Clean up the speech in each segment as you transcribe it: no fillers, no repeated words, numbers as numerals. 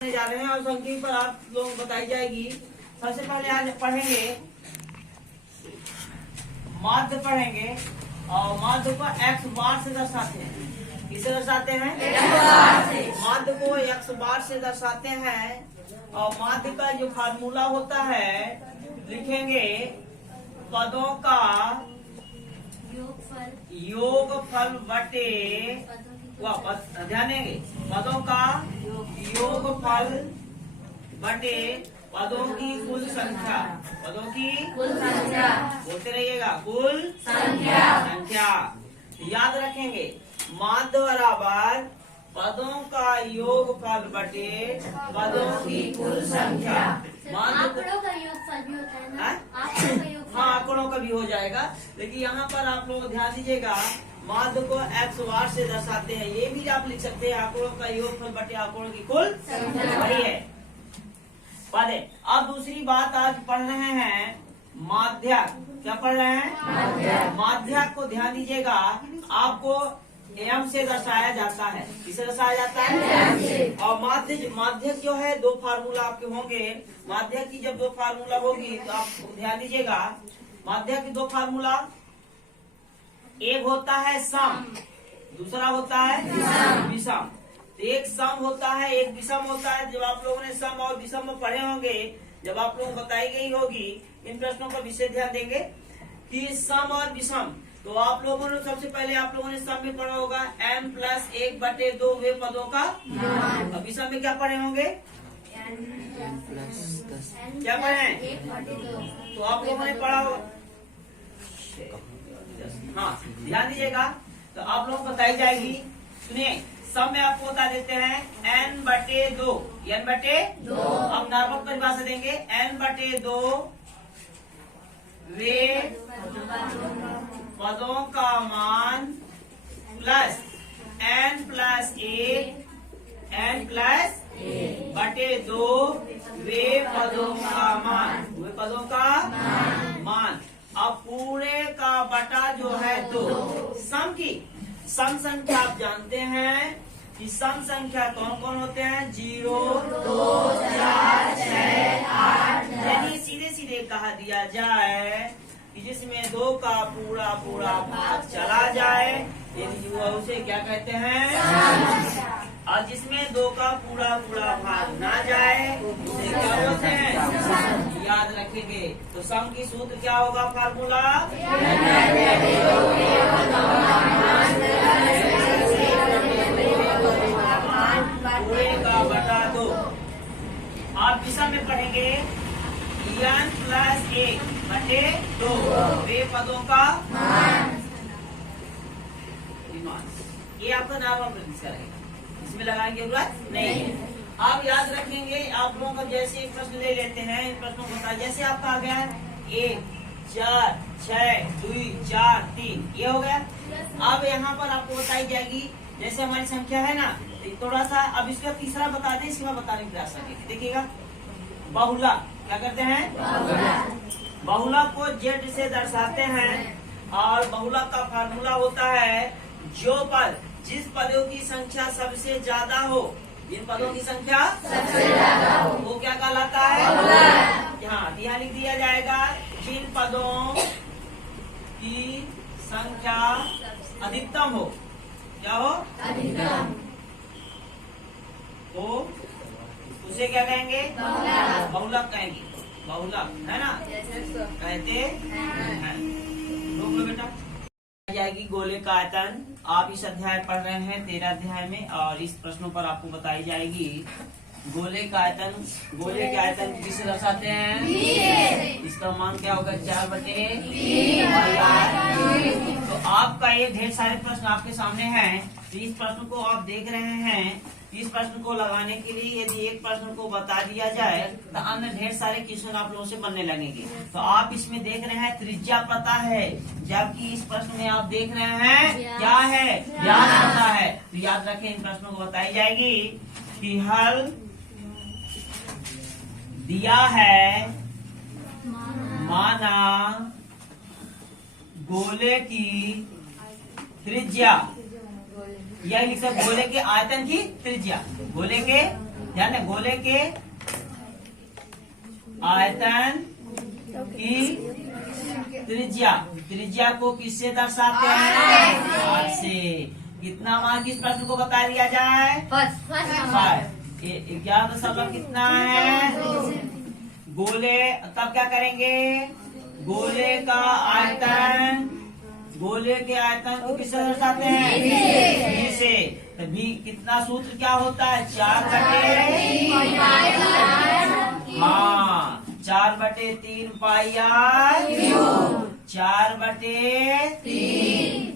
जा रहे हैं और संख्या पर आप लोग बताई जाएगी। सबसे पहले आज पढ़ेंगे माध्य पढ़ेंगे और माध्य को x बार से दर्शाते हैं। किसे दर्शाते हैं? माध्य को x बार से दर्शाते हैं और माध्य का जो फार्मूला होता है लिखेंगे पदों का योगफल बटे ध्यान देंगे पदों का योगफल बटे पदों की कुल संख्या। पदों की कुल संख्या बोलते रहिएगा, कुल संख्या याद रखेंगे। माध्य बराबर पदों का योगफल बटे पदों की कुल संख्या। आंकड़ों का योगफल भी होता है ना? आंकड़ों का योगफल। हाँ, आंकड़ों का भी हो जाएगा, लेकिन यहाँ पर आप लोग ध्यान दीजिएगा माध्य को x बार से दर्शाते हैं। ये भी आप लिख सकते हैं आंकड़ों का योगफल बटे आंकड़ों की कुल वही है। पढ़े अब दूसरी बात आज पढ़ रहे हैं माध्यक। क्या पढ़ रहे हैं? माध्यक को ध्यान दीजिएगा, आपको एम से दर्शाया जाता है। किसे दर्शाया जाता है? और माध्यक जो है दो फार्मूला आपके होंगे। माध्यक की जब दो फार्मूला होगी तो आप ध्यान दीजिएगा, माध्यक की दो फार्मूला, एक होता है सम, दूसरा होता है विषम। तो एक सम होता है, एक विषम होता है। जब आप लोगों ने सम और विषम में पढ़े होंगे, जब आप लोगों को बताई गई होगी, इन प्रश्नों पर विशेष ध्यान देंगे कि सम और विषम। तो आप लोगों ने सबसे पहले आप लोगों ने सम में पढ़ा होगा m+1/2 वे पदों का। और विषम में क्या पढ़े होंगे? क्या पढ़े? तो आप लोगों ने पढ़ा होगा। हाँ, ध्यान दीजिएगा। तो आप लोग बताई जाएगी। सुनिए, सब में आपको बता देते हैं n/2। n/2 अब नॉर्मल परिभाषा देंगे। n/2 वे पदों का मान प्लस n+1 n+1/2 वे पदों का मान। वे पदों का मान। अब पूरे का बटा जो है 2। सम की सम संख्या आप जानते हैं कि सम संख्या कौन कौन होते हैं? 0, 2, 4, 6, 8। यानी सीधे सीधे कहा दिया जाए कि जिसमें 2 का पूरा भाग चला जाए, यदि उसे क्या कहते हैं? और जिसमें 2 का पूरा भाग ना जाए उसे क्या बोलते हैं? याद रखेंगे। तो सम की सूत्र क्या होगा? फार्मूला पूरे का बटा 2। आप विषम में पढ़ेंगे n+1/2 वे पदों का ये आपका नॉर्मल प्रतिशत रहेगा, इसमें लगाने की जरूरत नहीं है। आप याद रखेंगे, आप लोगों को जैसे एक प्रश्न ले लेते हैं, इन प्रश्नों को बता, जैसे आपका आ गया 1, 4, 6, 2, 4, 3, ये हो गया। अब यहाँ पर आपको बताई जाएगी, जैसे हमारी संख्या है ना, थोड़ा सा अब इसका तीसरा बता दें, इसके बाद बताने की प्रयास करेंगे। देखिएगा, बहुला क्या करते हैं? बहुला को z से दर्शाते हैं और बहुला का फार्मूला होता है जो पद जिस पदों की संख्या सबसे ज्यादा हो, जिन पदों की संख्या सबसे ज्यादा हो वो क्या कहलाता है? हाँ, यहाँ लिख दिया जाएगा जिन पदों की संख्या अधिकतम हो। क्या हो? अधिकतम हो, उसे क्या कहेंगे? बहुलक कहेंगे। बहुलक है ना, कहते हैं। रोक लो बेटा। जाएगी गोले का आयतन। आप इस अध्याय पढ़ रहे हैं 13 अध्याय में, और इस प्रश्नों पर आपको बताई जाएगी गोले का आयतन। गोले के आयतन किसे दर्शाते हैं? इसका मान क्या होगा? 4/3। तो आपका ये ढेर सारे प्रश्न आपके सामने हैं। तो इस प्रश्न को आप देख रहे हैं। इस प्रश्न को लगाने के लिए यदि एक प्रश्न को बता दिया जाए तो अन्य ढेर सारे क्वेश्चन आप लोगों से बनने लगेंगे। तो आप इसमें देख रहे हैं त्रिज्या पता है, जबकि इस प्रश्न में आप देख रहे हैं क्या है? व्यास पता है। तो याद रखें, इन प्रश्नों को बताई जाएगी कि हल दिया है, माना गोले की त्रिज्या, यह लिख सकते गोले के आयतन की त्रिज्या। गोले के ध्यान है, गोले के आयतन की त्रिज्या को किससे दर्शाते हैं? 8 से। कितना मार्क इस प्रश्न को बता दिया जाए? 5। 11 कितना है? गोले, तब क्या करेंगे? गोले का आयतन, गोले के आयतन को किससे दर्शाते हैं? 3 से। तभी कितना सूत्र क्या होता है? 4/3। हाँ, 4/3 पाई आर, 4/3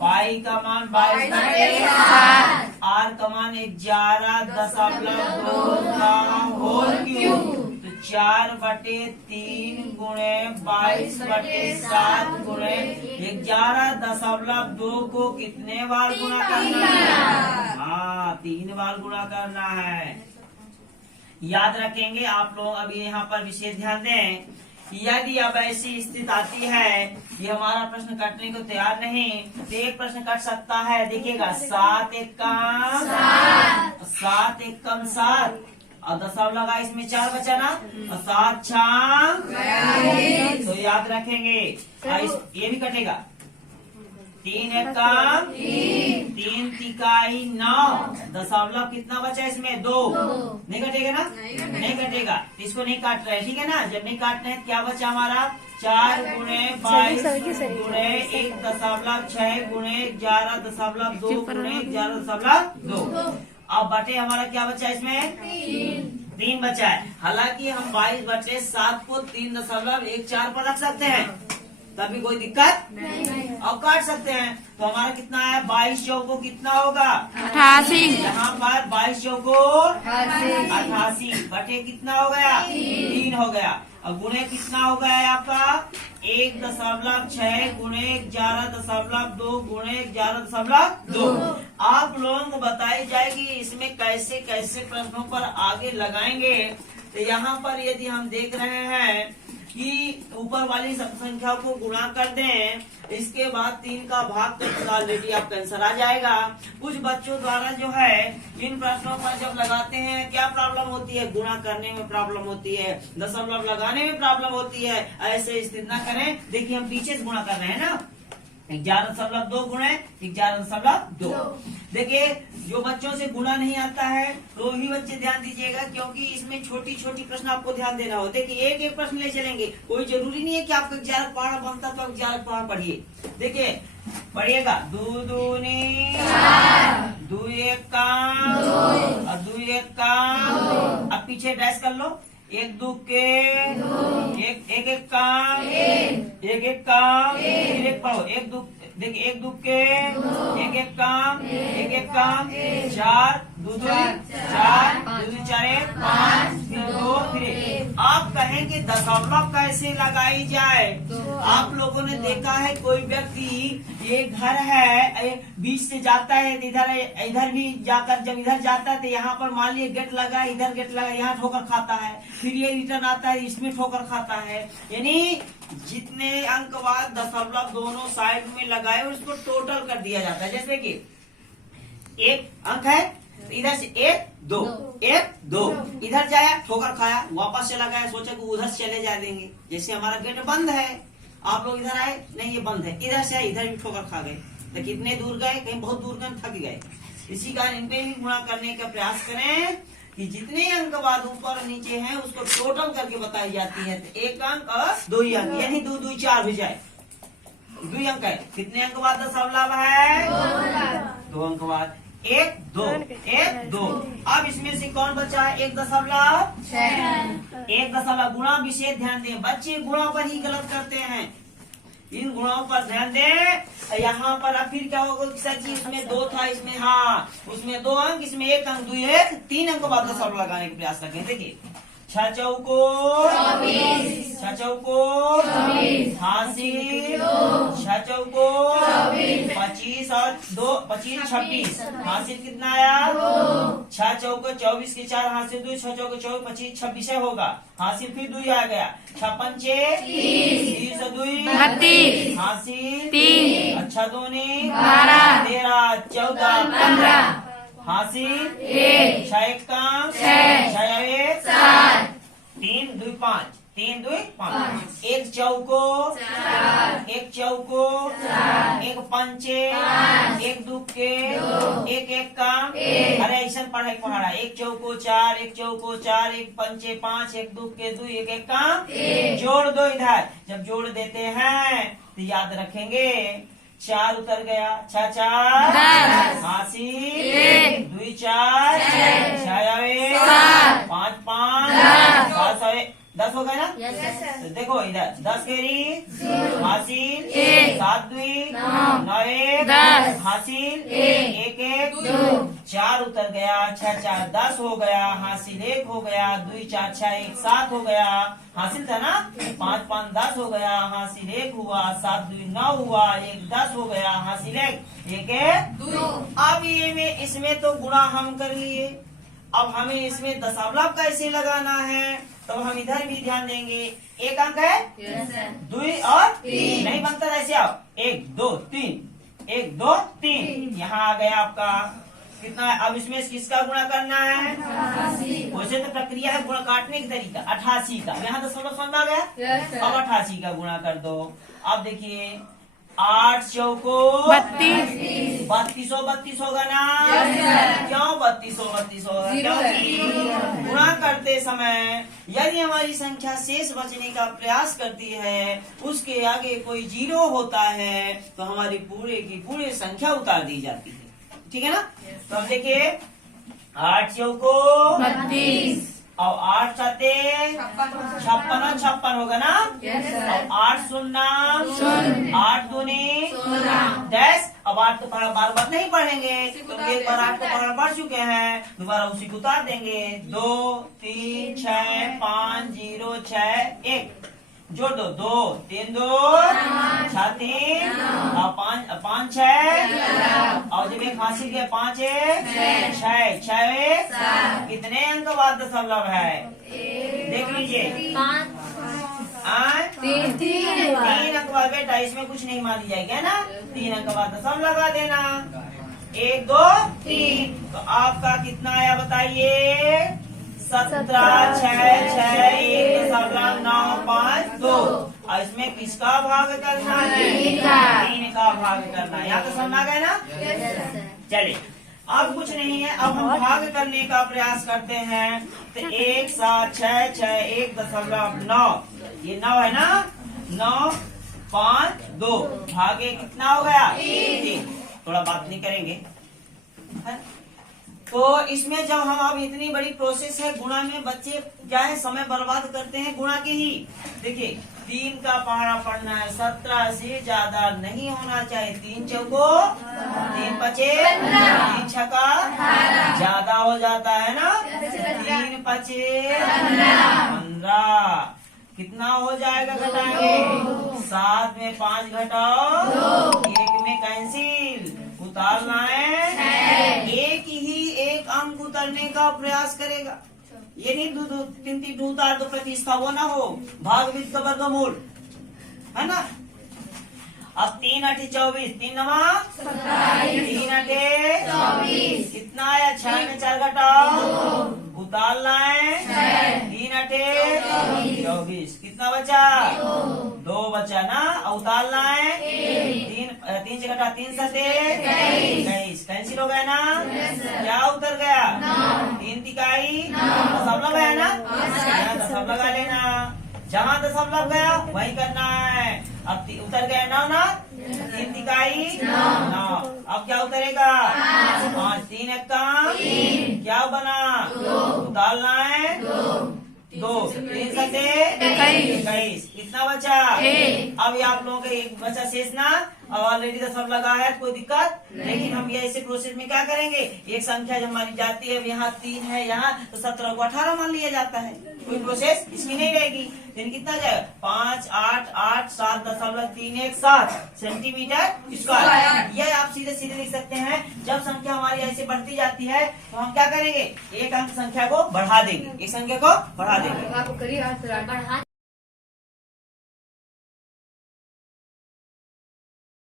पाई का मान 22/7, आर का मान 11.2 का होल क्यूब। तो 4/3 गुणे 22/7 गुणे 11.2 को कितने बार गुणा करना है? हाँ, 3 बार गुणा करना है। याद रखेंगे आप लोग। अभी यहाँ पर विशेष ध्यान दें, यदि अब ऐसी स्थिति आती है कि हमारा प्रश्न कटने को तैयार नहीं, तो एक प्रश्न कट सकता है। देखिएगा, 7 एकम 7 और दशमलव लगा, इसमें 4 बचा ना, और 7 6, तो याद रखेंगे ये भी कटेगा। 3 एकम 3 तिकाई 9, दशमलव कितना बचा इसमें? 2। नहीं कटेगा ना? नहीं कटेगा। इसको नहीं काट रहे, ठीक है ना? जब नहीं काट रहे हैं क्या बचा हमारा? 4 गुणे 22 गुणे 1.6 गुणे 11.2 गुणे 11.2। अब बटे हमारा क्या बचा इसमें? 3 बचा है। हालांकि हम 22/7 को 3.14 पर रख सकते हैं, तभी कोई दिक्कत नहीं, और काट सकते हैं। तो हमारा कितना है? 22 चौको कितना होगा? 88। यहाँ पर 22 चौको 88 बटे कितना हो गया? 3 हो गया। और गुणे कितना हो गया है आपका? 1.6 गुणे 11.2 गुणे 11.2। आप लोगों को बताई जाएगी इसमें कैसे कैसे प्रश्नों पर आगे लगाएंगे। तो यहाँ पर यदि हम देख रहे हैं कि ऊपर वाली संख्या को गुणा कर दें, इसके बाद 3 का भाग तो ऑलरेडी आपका आंसर आ जाएगा। कुछ बच्चों द्वारा जो है इन प्रश्नों पर जब लगाते हैं क्या प्रॉब्लम होती है? गुणा करने में प्रॉब्लम होती है, दशमलव लगाने में प्रॉब्लम होती है। ऐसे स्थिति न करें। देखिए हम पीछे से गुणा कर रहे हैं ना, 11.2 गुणे 11.2। देखिए जो बच्चों से गुणा नहीं आता है तो ही बच्चे ध्यान दीजिएगा, क्योंकि इसमें छोटी छोटी प्रश्न आपको ध्यान देना हो। देखिए एक एक प्रश्न ले चलेंगे, कोई जरूरी नहीं है कि आपको 11 पढ़ा बनता तो 11 पढ़ा पढ़िए। देखिए पढ़िएगा, 2 दूनी 2 एक काम और 2 एक काम। अब पीछे डैश कर लो, 1 2 के एक एक काम, एक एक काम, फिर एक पढ़ो, 1 2। देखिए 1 2 के एक एक काम, एक एक काम, 4 2 2 4 2 2 4 1 5 फिर 2 फिर 1। आप कहेंगे दशमलव कैसे लगाई जाए? आप लोगों ने देखा है कोई व्यक्ति ये घर है बीच से जाता है, इधर भी जाकर जब इधर जाता है तो यहाँ पर मान लिया गेट लगा, इधर गेट लगा, यहाँ ठोकर खाता है, फिर ये रिटर्न आता है इसमें ठोकर खाता है। यानी जितने अंक बाद दशमलव दोनों साइड में लगाए उसको टोटल कर दिया जाता है। जैसे कि 1 अंक है, इधर से 1 2 1 2, इधर जाया ठोकर खाया, वापस चला गया, सोचा कि उधर से चले जा देंगे। जैसे हमारा गेट बंद है, आप लोग इधर आए, नहीं ये बंद है, इधर से आए, इधर भी ठोकर खा गए, तो कितने दूर गए? कहीं बहुत दूर गए, थक गए। इसी कारण इनपे भी गुणा करने का प्रयास करें कि जितने अंक बाद ऊपर नीचे हैं उसको टोटल करके बताई जाती है। तो 1 अंक और 2 अंक, यानी 2 2 4 हो जाए, 2 अंक है। कितने अंक बाद दशमलव है? 2 अंक बाद 1 2 1 2। अब इसमें से कौन बचा है? 1.6। 1 गुणा विशेष ध्यान दें, बच्चे गुणा पर ही गलत करते हैं, इन गुणाओं पर ध्यान दें। यहाँ पर अब फिर क्या होगा? सर जी इसमें 2 था, इसमें हाँ उसमें 2 अंक, इसमें 1 अंक, 2 1 3 अंक बाद दशमलव लगाने का प्रयास रखें। देखिए 6 चौको 24, 6 चौको 88, 6 चौको 25 और 2 25 26, हासिल कितना आया? 6 चौको 24 के 4 हासिल 2, 6 चौको 24 25 26 होगा, हासिल फिर 2 आ गया, 6 पंचे 30 और 2 32, हासिल 3, अच्छा 2 12, 13 14 15, हासिल 1, 6 1 काम 6, 6 5, 3 2 5, एक चौको, एक चौको, एक पंचे, एक दुक्के, एक एक का, अरे ऐसा पढ़ाई पढ़ा, एक चौको 4, एक चौको 4, एक पंचे 5, एक दुक्के 2, एक एक का, जोड़ दो इधर। जब जोड़ देते हैं तो याद रखेंगे 4 उतर गया, 6 4 हासिल, 2 4 6 5 5 7 10 हो गया ना। तो देखो इधर 10 केरी हासिल, 7 2 9 1 हासिल, 1 1 4 उतर गया, 6 4 10 हो गया, हासिल 1 हो गया, 2 4 6 1 7 हो गया, हासिल था ना, 5 5 10 हो गया, हासिल 1 हुआ, 7 2 9 हुआ, 1 10 हो गया, हासिल 1 1 2। अब ये में इसमें तो गुणा हम कर लिए, अब हमें इसमें दशमलव कैसे लगाना है, तो हम इधर भी ध्यान देंगे। एक अंक है 2 और 3 नहीं बनता ऐसे, आप 1 2 3 1 2 3 यहाँ आ गया आपका कितना है। अब इसमें किसका गुणा करना है, वैसे तो प्रक्रिया है गुणा काटने की तरीका 88 का, यहाँ दशमलव समझ आ गया। अब 88 का गुणा कर दो। अब देखिए 8 चौको 32 32 होगा ना। क्यों 32 होगा, क्योंकि गुणा करते समय यदि हमारी संख्या शेष बचने का प्रयास करती है, उसके आगे कोई 0 होता है, तो हमारी पूरे की पूरी संख्या उतार दी जाती है। ठीक है ना। तो अब देखिए 8 चौको 32 और 8 साते 56 होगा ना। अब 8 शून्य 8 दूनी 10। अब 8 तो बार बार नहीं पढ़ेंगे, क्योंकि एक बार 8 को पढ़ चुके हैं, दोबारा उसी को उतार देंगे। 2 3 6 5 0 6 1 जोड़ दो, 2 3 2 6 3 और 5 6 और जब एक हासिल के 5 6 6 कितने अंक बाद दशमलव है देख लीजिए। 3 अंक बाद बेटा, इसमें कुछ नहीं मानी जाएगा ना। 3 अंक बाद दशमलव लगा देना, 1 2 3। तो आपका कितना आया बताइए, 17 6 6 1 9 5 2। और इसमें किसका भाग करना है, 3 का भाग करना है। यहाँ तो समझ आ गए ना। चलिए अब कुछ नहीं है, अब हम भाग करने का प्रयास करते हैं। तो 1 7 6 6 1.9, ये 9 है ना। 9 5 2 भागे कितना हो गया, 3। थोड़ा बात नहीं करेंगे है? तो इसमें जब हम अब इतनी बड़ी प्रोसेस है गुणा में, बच्चे क्या है समय बर्बाद करते हैं गुणा के ही। देखिए 3 का पहाड़ा पढ़ना है, 17 से ज्यादा नहीं होना चाहिए। 3 चौको 3 पचे 3 छका ज्यादा हो जाता है ना। 3 पचे 15 कितना हो जाएगा, घटाएंगे 7 में 5 घटाओ 1 में कैंसिल, उतारना है। एक अंक उतरने का प्रयास करेगा, ये नहीं 3 उतार दो प्रतिष्ठा, वो ना हो। भाग विध का वर्गमूल है ना। अब 3 8 24 3 9 3 8 24 कितना आया, 6 में 4 घटाओ, उतारना है। 3 8 24 कितना बचा, 2 बचा ना, उतारना है। 3 से घटा 3 7 23 कैंसिल हो गया ना। क्या उतर गया, 3 तिकाई दशमलव गया ना, दशमलव लगा लेना। जहाँ दशमलव गया वही करना है। अब उतर गया 9 ना, 3 तिकाई 9। अब क्या उतरेगा, 5 3 1 क्या बना, उतारना है 2 3 7 21 कितना बचा। अब ये आप लोगों का एक बचा शेष ना, अब ऑलरेडी तो सब लगा है, कोई दिक्कत। लेकिन हम ये ऐसे प्रोसेस में क्या करेंगे, एक संख्या जब मानी जाती है, यहाँ 3 है यहाँ, तो 17 को 18 मान लिया जाता है। कोई प्रोसेस इसकी नहीं रहेगी। फिर कितना जाएगा, 5 8 8 7.31 सेंटीमीटर स्क्वायर। यह आप सीधे सीधे लिख सकते हैं। जब संख्या हमारी ऐसे बढ़ती जाती है तो हम क्या करेंगे, एक अंक संख्या को बढ़ा देंगे, एक संख्या को बढ़ा देंगे। बढ़ा